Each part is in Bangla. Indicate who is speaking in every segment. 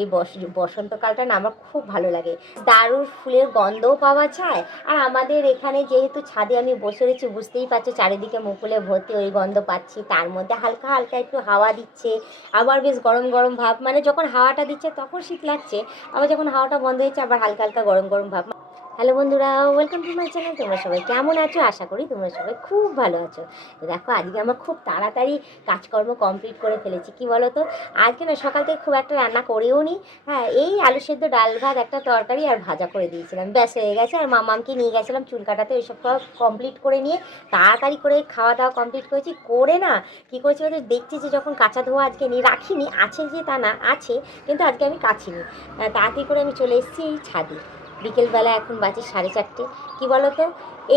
Speaker 1: এই বসন্তকালটা না আমার খুব ভালো লাগে। দারুর ফুলের গন্ধও পাওয়া যায়। আর আমাদের এখানে যেহেতু ছাদে আমি বসে রয়েছি, বুঝতেই পারছ চারিদিকে মুকুলে ভর্তি ওই গন্ধ পাচ্ছি। তার মধ্যে হালকা হালকা একটু হাওয়া দিচ্ছে। আবার বেশ গরম গরম ভাব। মানে যখন হাওয়াটা দিচ্ছে তখন শীত লাগছে। আবার যখন হাওয়াটা বন্ধ হয়েছে, আবার হালকা হালকা গরম গরম ভাব। হ্যালো বন্ধুরা ওয়েলকাম টু মাই চ্যানেল তোমরা সবাই কেমন আছো? আশা করি তোমরা সবাই খুব ভালো আছো। তো দেখো, আজকে আমার খুব তাড়াতাড়ি কাজকর্ম কমপ্লিট করে ফেলেছি, কি বলো তো আজকে না, সকাল থেকে খুব একটা রান্না করেও নি। হ্যাঁ এই আলু সেদ্ধ, ডাল ভাত, একটা তরকারি আর ভাজা করে দিয়েছিলাম। ব্যাস, হয়ে গেছে। আর মামামকে নিয়ে গেছিলাম চুল কাটাতে ওইসব কমপ্লিট করে নিয়ে তাড়াতাড়ি করে খাওয়া দাওয়া কমপ্লিট করেছি। করে না, কী করেছি ওদের দেখছি যে যখন কাঁচা ধোয়া আজকে নিয়ে রাখিনি, আছে যে তা না, আছে, কিন্তু আজকে আমি কাছিনি। তাড়াতাড়ি করে আমি চলে এসেছি এই ছাদে। বিকেলবেলা এখন বাজে সাড়ে চারটে। কি বলো তো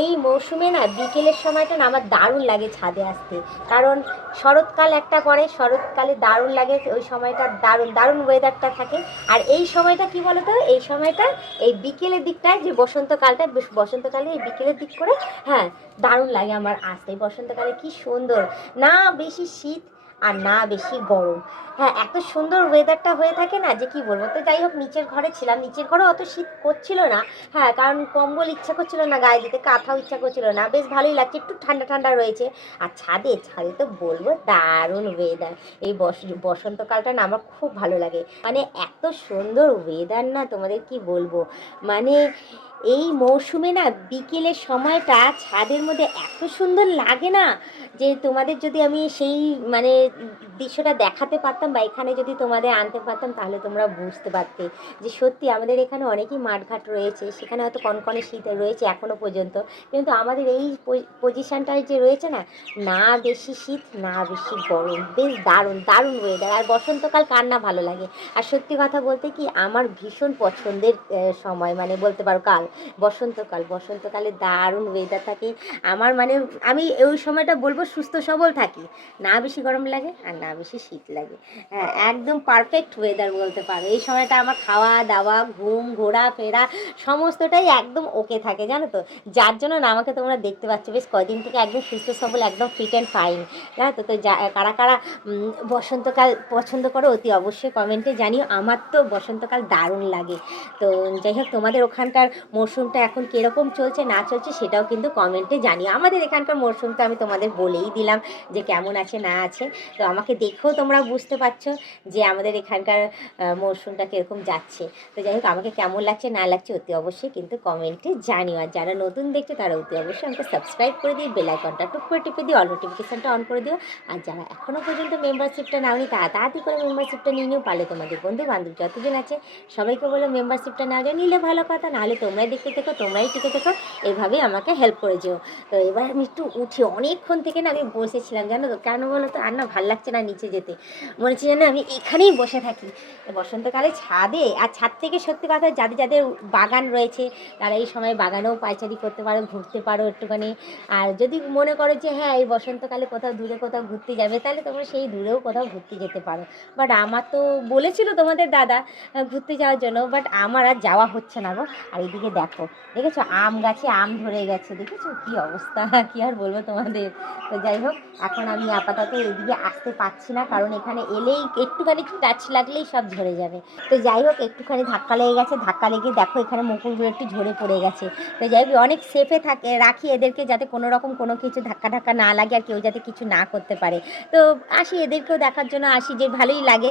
Speaker 1: এই মৌসুমে না বিকেলের সময়টা না আমার দারুণ লাগে ছাদে আসতে। কারণ শরৎকাল একটা পরে, শরৎকালে দারুণ লাগে ওই সময়টা, দারুণ দারুণ ওয়েদারটা থাকে। আর এই সময়টা কি বলো তো এই সময়টা এই বিকেলের দিকটায় যে বসন্তকালটা বসন্তকালে এই বিকেলের দিক করে হ্যাঁ দারুণ লাগে আমার আসতে। বসন্তকালে কি সুন্দর। না, বেশি শীত আর না বেশি গরম। হ্যাঁ এত সুন্দর ওয়েদারটা হয়ে থাকে না যে কি বলব? তো যাই হোক, নিচের ঘরে ছিলাম। নিচের ঘরে অত শীত করছিল না। হ্যাঁ কারণ কম্বল ইচ্ছা করছিল না, গায়ে দিতে কাঁথাও ইচ্ছা করছিল না। বেশ ভালোই লাগছে, একটু ঠান্ডা ঠান্ডা রয়েছে। আর ছাদে ছাদে তো বলব দারুণ ওয়েদার এই বস, বসন্তকালটা না আমার খুব ভালো লাগে। মানে এত সুন্দর ওয়েদার না তোমাদের কি বলব? মানে এই মৌসুমে না বিকেলের সময়টা ছাদের মধ্যে এত সুন্দর লাগে না যে তোমাদের যদি আমি সেই মানে দৃশ্যটা দেখাতে পারতাম বা এখানে যদি তোমাদের আনতে পারতাম, তাহলে তোমরা বুঝতে পারতে যে সত্যি আমাদের এখানে অনেকই মাঠঘাট রয়েছে, সেখানে হয়তো কনকনে শীত রয়েছে এখনও পর্যন্ত। কিন্তু আমাদের এই পজিশানটায় যে রয়েছে না না বেশি শীত, না বেশি গরম। বেশ দারুণ দারুণ ওয়েদার আর বসন্তকাল কার না ভালো লাগে? আর সত্যি কথা বলতে কি, আমার ভীষণ পছন্দের সময়। মানে বলতে পারো কাল, বসন্তকাল। বসন্তকালে দারুণ ওয়েদার থাকে। আমার মানে আমি ওই সময়টা বলব সুস্থ সবল থাকি। না বেশি গরম লাগে আর না বেশি শীত লাগে। হ্যাঁ একদম পারফেক্ট ওয়েদার বলতে পারো। এই সময়টা আমার খাওয়া দাওয়া ঘুম ঘোরা ফেরা সমস্তটাই একদম ওকে থাকে, জানো তো? যার জন্য না আমাকে তোমরা দেখতে পাচ্ছ, বেশ কদিন থেকে একদম সুস্থ সবল, একদম ফিট অ্যান্ড ফাইন জানো তো? তো কারা কারা বসন্তকাল পছন্দ করো, অতি অবশ্যই কমেন্টে জানিও। আমার তো বসন্তকাল দারুণ লাগে। তো যাই হোক, তোমাদের ওখানকার মরশুমটা এখন কীরকম চলছে, না চলছে, সেটাও কিন্তু কমেন্টে জানিও। আমাদের এখানকার মরশুমটা আমি তোমাদের বলেই দিলাম যে কেমন আছে, না আছে। তো আমাকে দেখেও তোমরা বুঝতে পারছ যে আমাদের এখানকার মরশুমটা কীরকম যাচ্ছে। তো যাই হোক, আমাকে কেমন লাগছে, না লাগছে অতি অবশ্যই কিন্তু কমেন্টে জানিও। আর যারা নতুন দেখছে, তারা অতি অবশ্যই আমাকে সাবস্ক্রাইব করে দিয়ে বেল আইকনটা টুক করে টিপে দিও অল নোটিফিকেশানটা অন করে দিও। আর যারা এখনও পর্যন্ত মেম্বারশিপটা নাওনি তাড়াতাড়ি করে মেম্বারশিপটা নিয়ে নিও। পারলে তোমাদের বন্ধু বান্ধব যতজন আছে, সবাইকে বলো মেম্বারশিপটা না যায় নিলে ভালো কথা, নাহলে তোমরাই দেখতে থেকো, তোমরাই টিকে থেকো এইভাবেই আমাকে হেল্প করে যেও। তো এবার আমি একটু উঠি। অনেকক্ষণ থেকে না আমি বসেছিলাম, জানো তো? কেন বলো তো? আর না, ভালো লাগছে না নিচে যেতে। মনে হচ্ছে যেন আমি এখানেই বসে থাকি। বসন্তকালে ছাদে, আর ছাদ থেকে সত্যি কথা, যাদের যাদের বাগান রয়েছে, তারা এই সময় বাগানেও পাইচারি করতে পারো, ঘুরতে পারো একটুখানি। আর যদি মনে করো যে হ্যাঁ এই বসন্তকালে কোথাও দূরে কোথাও ঘুরতে যাবে, তাহলে তোমরা সেই দূরেও কোথাও ঘুরতে যেতে পারো। বাট আমার তো বলেছিল তোমাদের দাদা ঘুরতে যাওয়ার জন্য বাট আমার আর যাওয়া হচ্ছে না গো। আর এদিকে দেখো, দেখেছ, আম গাছে আম ধরে গেছে, দেখেছ? কি অবস্থা, কি আর বলব তোমাদের? তো যাই হোক, এখন আমি আপাতত এদিকে আসতে পারছি না, কারণ এখানে এলেই একটুখানি টাচ লাগলেই সব ঝরে যাবে। তো যাই হোক, একটুখানি ধাক্কা লেগে গেছে, ধাক্কা লেগে দেখো এখানে মুকুলগুলো একটু ঝরে পড়ে গেছে। তো যাই হোক, অনেক সেফে থাকে, রাখি এদেরকে যাতে কোনো রকম কোনো কিছু ধাক্কা ধাক্কা না লাগে আর কেউ যাতে কিছু না করতে পারে। তো আসি, এদেরকেও দেখার জন্য আসি, যে ভালোই লাগে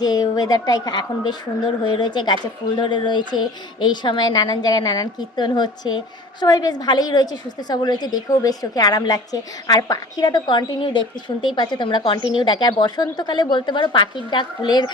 Speaker 1: যে ওয়েদারটা এখন বেশ সুন্দর হয়ে রয়েছে, গাছে ফুল ধরে রয়েছে, এই সময় নানান জায়গায় নানান কীর্তন হচ্ছে। সবাই বেশ ভালোই রয়েছে, সুস্থ সবল রয়েছে, দেখেও বেশ চোখে আরাম লাগছে। আর পাখিরা তো কন্টিনিউ দেখতে, শুনতেই পাচ্ছ তোমরা কন্টিনিউ ডাকে। আর বসন্তকালে বলতে পারো পাখির ডাক ফুলের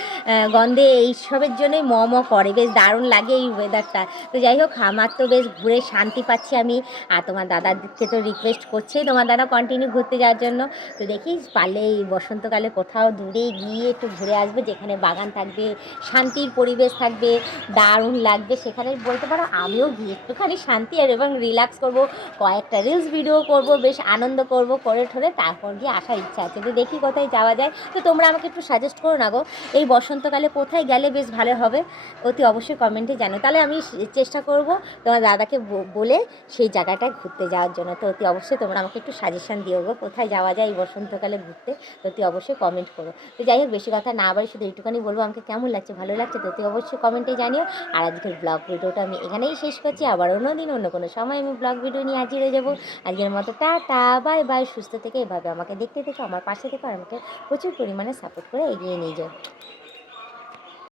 Speaker 1: গন্ধে এইসবের জন্যই ম ম করে। বেশ দারুণ লাগে এই ওয়েদারটা তো যাই হোক, আমার তো বেশ ঘুরে শান্তি পাচ্ছি আমি। আর তোমার দাদাকে তো রিকোয়েস্ট করছেই তোমার দাদা কন্টিনিউ ঘুরতে যাওয়ার জন্য। তো দেখি, পারলে এই বসন্তকালে কোথাও দূরে গিয়ে একটু ঘুরে আসবে, যেখানে বাগান থাকবে, শান্তির পরিবেশ থাকবে, দারুণ লাগবে। সেখানে বলতে পারো আমিও গিয়ে একটুখানি শান্তি আর এবং রিল্যাক্স করব, কয়েকটা রিলস ভিডিও করব, বেশ আনন্দ করব, করে ঠোরে তারপর গিয়ে আসার ইচ্ছা আছে। তো দেখি কোথায় কোথায় যাওয়া যায়। তো তোমরা আমাকে একটু সাজেস্ট করো না গো। এই বসন্তকালে কোথায় গেলে বেশ ভালো হবে? অতি অবশ্যই কমেন্টে জানো তাহলে আমি চেষ্টা করব তোমার দাদাকে বলে সেই জায়গাটায় ঘুরতে যাওয়ার জন্য। তো অতি অবশ্যই তোমরা আমাকে একটু সাজেশান দিও গো। কোথায় যাওয়া যায় এই বসন্তকালে ঘুরতে? তো অতি অবশ্যই কমেন্ট করো। তো যাই হোক, বেশি কথা না বাড়ি শুধু একটুখানি বলব। আমাকে কেমন লাগছে? ভালো লাগছে? তো অতি অবশ্যই কমেন্টে জানিও। আর আজকের ব্লগ ভিডিওটা আমি এখানেই শেষ করছি। আবার অন্য দিন, অন্য কোনো সময় আমি ব্লগ ভিডিও নিয়ে হাজির হয়ে যাব। আজকের মতো টাটা বাই বাই সুস্থ থেকে এভাবে আমাকে দেখতে থেকে আমার পাশে থেকে আমাকে প্রচুর পরিমাণে সাপোর্ট করে এগিয়ে নিয়ে যাও।